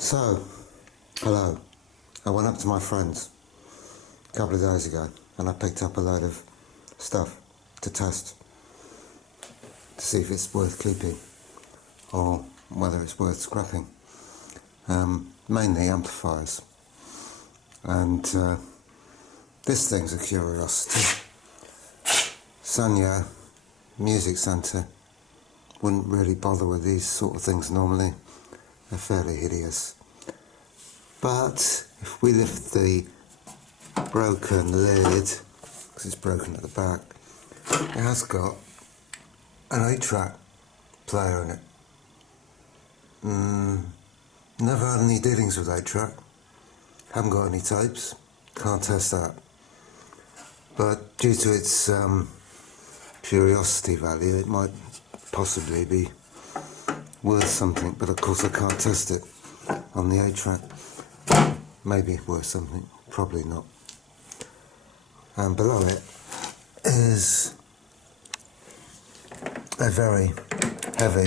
So, hello. I went up to my friend's a couple of days ago and I picked up a load of stuff to test to see if it's worth keeping or whether it's worth scrapping. Mainly amplifiers. And this thing's a curiosity. Sanya Music Centre wouldn't really bother with these sort of things normally. They're fairly hideous. But if we lift the broken lid, because it's broken at the back, it has got an 8-track player in it. Never had any dealings with 8-track. Haven't got any tapes. Can't test that. But due to its curiosity value, it might possibly be worth something. But of course I can't test it on the 8-track. Maybe worth something, probably not. And below it is a very heavy,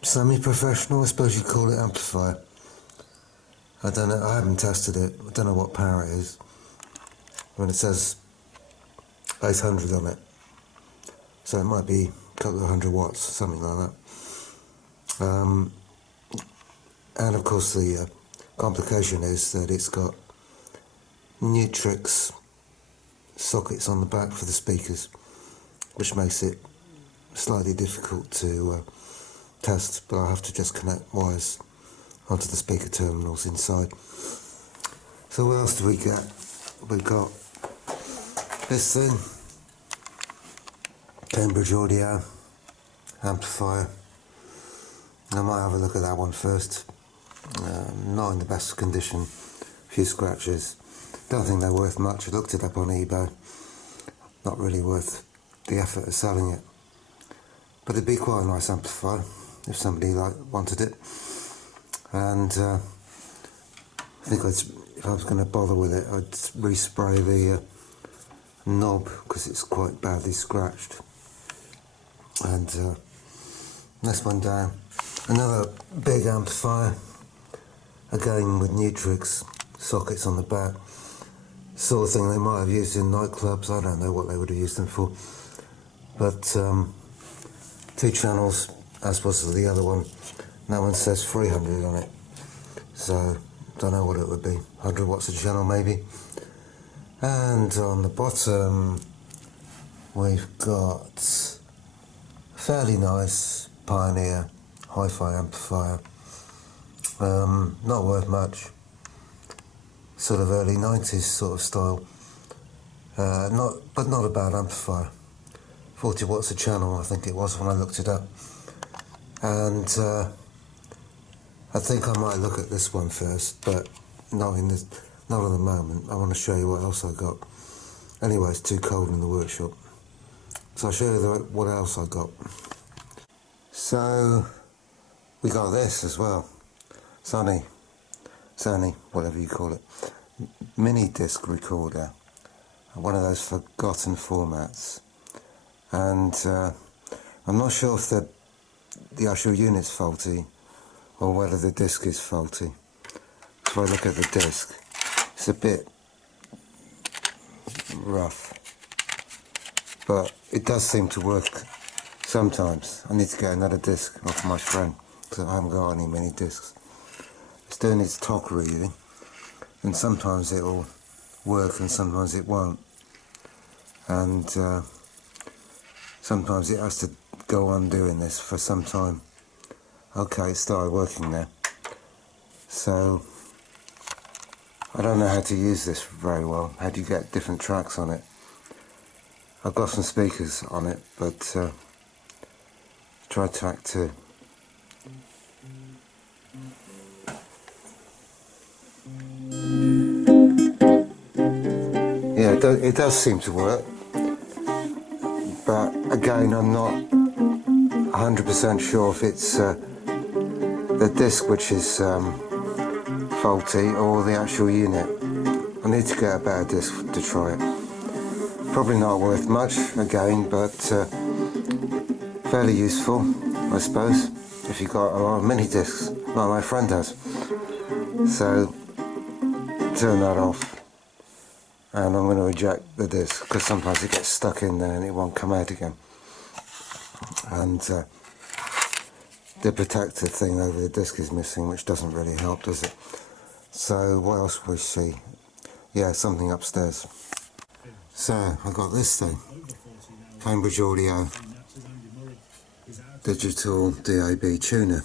semi-professional, I suppose you'd call it, amplifier. I don't know, I haven't tested it, I don't know what power it is. When it says 800 on it, so it might be a couple of 100 watts, something like that. And of course the complication is that it's got Nutrix sockets on the back for the speakers, which makes it slightly difficult to test, but I have to just connect wires onto the speaker terminals inside. So what else do we get? We've got this thing, Cambridge Audio amplifier. I might have a look at that one first. Not in the best condition, few scratches. Don't think they're worth much. I looked it up on eBay. Not really worth the effort of selling it. But it'd be quite a nice amplifier if somebody wanted it. And I think if I was going to bother with it, I'd respray the knob because it's quite badly scratched. And this one down. Another big amplifier, again with Nutrix sockets on the back. Sort of thing they might have used in nightclubs, I don't know what they would have used them for. But 2 channels, as was the other one. That one says 300 on it. So, don't know what it would be. 100 watts a channel maybe. And on the bottom, we've got a fairly nice Pioneer hi-fi amplifier. Not worth much. Sort of early 90s sort of style. But not a bad amplifier. 40 watts a channel, I think it was when I looked it up. And I think I might look at this one first, but not at the moment. I want to show you what else I got. Anyway, it's too cold in the workshop. So I'll show you what else I got. So we got this as well. Sony, whatever you call it. Mini disc recorder. One of those forgotten formats. And I'm not sure if the actual unit's faulty or whether the disc is faulty. If I look at the disc, it's a bit rough. But it does seem to work sometimes. I need to get another disc off my friend because I haven't got any mini discs. It's doing its talk reading, and sometimes it'll work and sometimes it won't. And sometimes it has to go on doing this for some time. Okay, it started working now. So I don't know how to use this very well. How do you get different tracks on it? I've got some speakers on it, but try track 2. Yeah, it does seem to work, but again I'm not 100% sure if it's the disc which is faulty or the actual unit. I need to get a better disc to try it. Probably not worth much again, but fairly useful, I suppose. if you've got a lot of mini discs, like my friend has. So turn that off, and I'm going to eject the disc because sometimes it gets stuck in there and it won't come out again. And the protective thing over the disc is missing, which doesn't really help, does it? So what else we see? Yeah, something upstairs. So I got this thing, Cambridge Audio digital DAB tuner,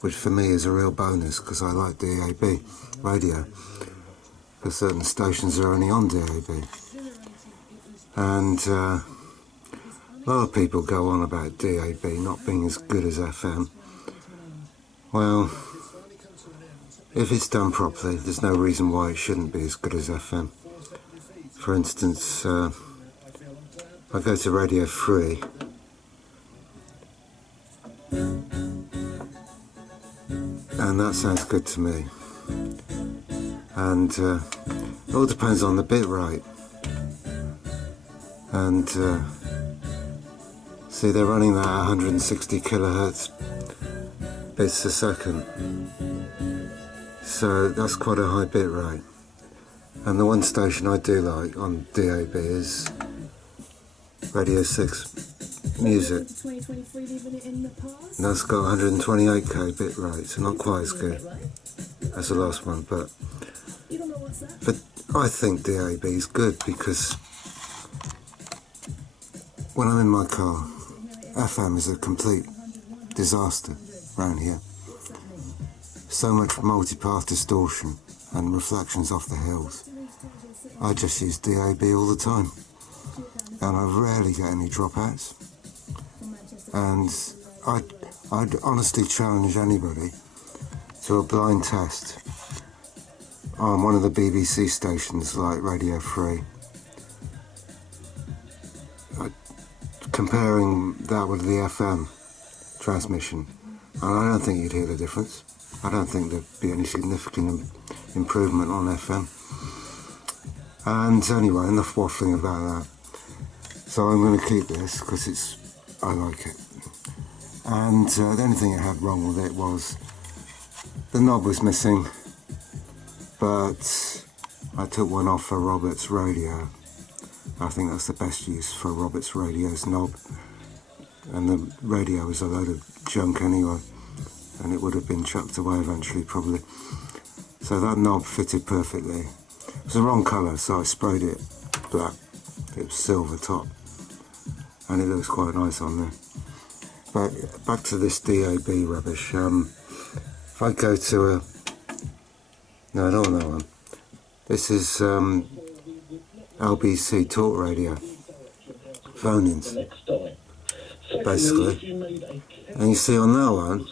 which for me is a real bonus because I like DAB radio, because certain stations are only on DAB. And a lot of people go on about DAB not being as good as FM. Well, if it's done properly, there's no reason why it shouldn't be as good as FM. For instance, I go to Radio 3, and that sounds good to me. And it all depends on the bit rate. And see, they're running that at 160 kilohertz bits a second. So that's quite a high bit rate. And the one station I do like on DAB is Radio 6 Music. And that's got 128k bit rate, so not quite as good as the last one, but I think DAB is good because when I'm in my car, FM is a complete disaster around here. So much multipath distortion and reflections off the hills. I just use DAB all the time, and I rarely get any dropouts. And I'd honestly challenge anybody to a blind test on one of the BBC stations like Radio 3, comparing that with the FM transmission, and I don't think you'd hear the difference. I don't think there'd be any significant improvement on FM. And anyway, enough waffling about that. So I'm going to keep this because I like it. And the only thing it had wrong with it was the knob was missing, but I took one off for Roberts Radio. I think that's the best use for Roberts Radio's knob. And the radio was a load of junk anyway, and it would have been chucked away eventually probably. So that knob fitted perfectly. It was the wrong colour, so I sprayed it black. It was silver top, and it looks quite nice on there. But back to this DAB rubbish. If I go to a... No, I don't want that one. This is LBC Talk Radio. Phone-ins, basically. And you see on that one,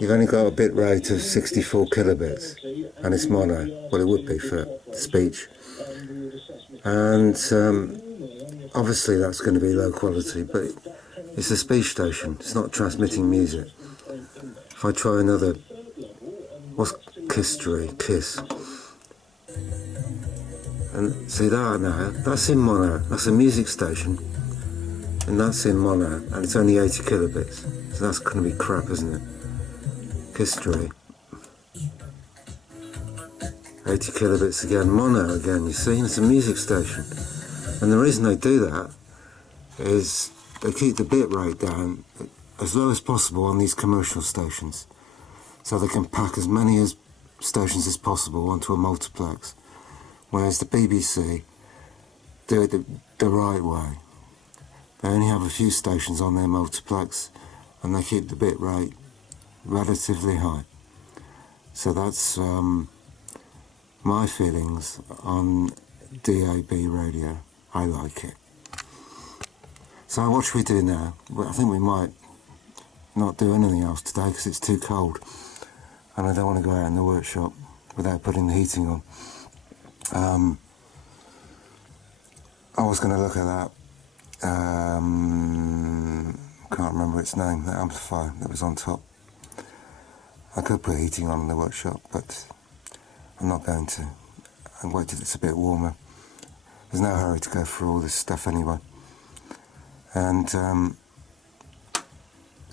you've only got a bit rate of 64 kilobits, and it's mono. Well, it would be for speech. And obviously that's going to be low quality, but it's a speech station. It's not transmitting music. If I try another, what's Kiss? And see that now, that's in mono. That's a music station, and that's in mono, and it's only 80 kilobits. So that's going to be crap, isn't it? History. 80 kilobits again, mono again, you see, it's a music station. And the reason they do that is they keep the bit rate down as low as possible on these commercial stations, so they can pack as many stations as possible onto a multiplex, whereas the BBC do it the right way. They only have a few stations on their multiplex, and they keep the bit rate relatively high. So that's my feelings on DAB radio. I like it. So what should we do now? Well, I think we might not do anything else today because it's too cold, and I don't want to go out in the workshop without putting the heating on. I was going to look at that, can't remember its name, that amplifier that was on top. I could put heating on in the workshop, but I'm not going to. I'll wait till it's a bit warmer. There's no hurry to go through all this stuff anyway. And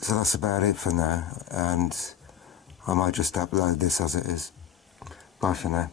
So that's about it for now, and I might just upload this as it is. Bye for now.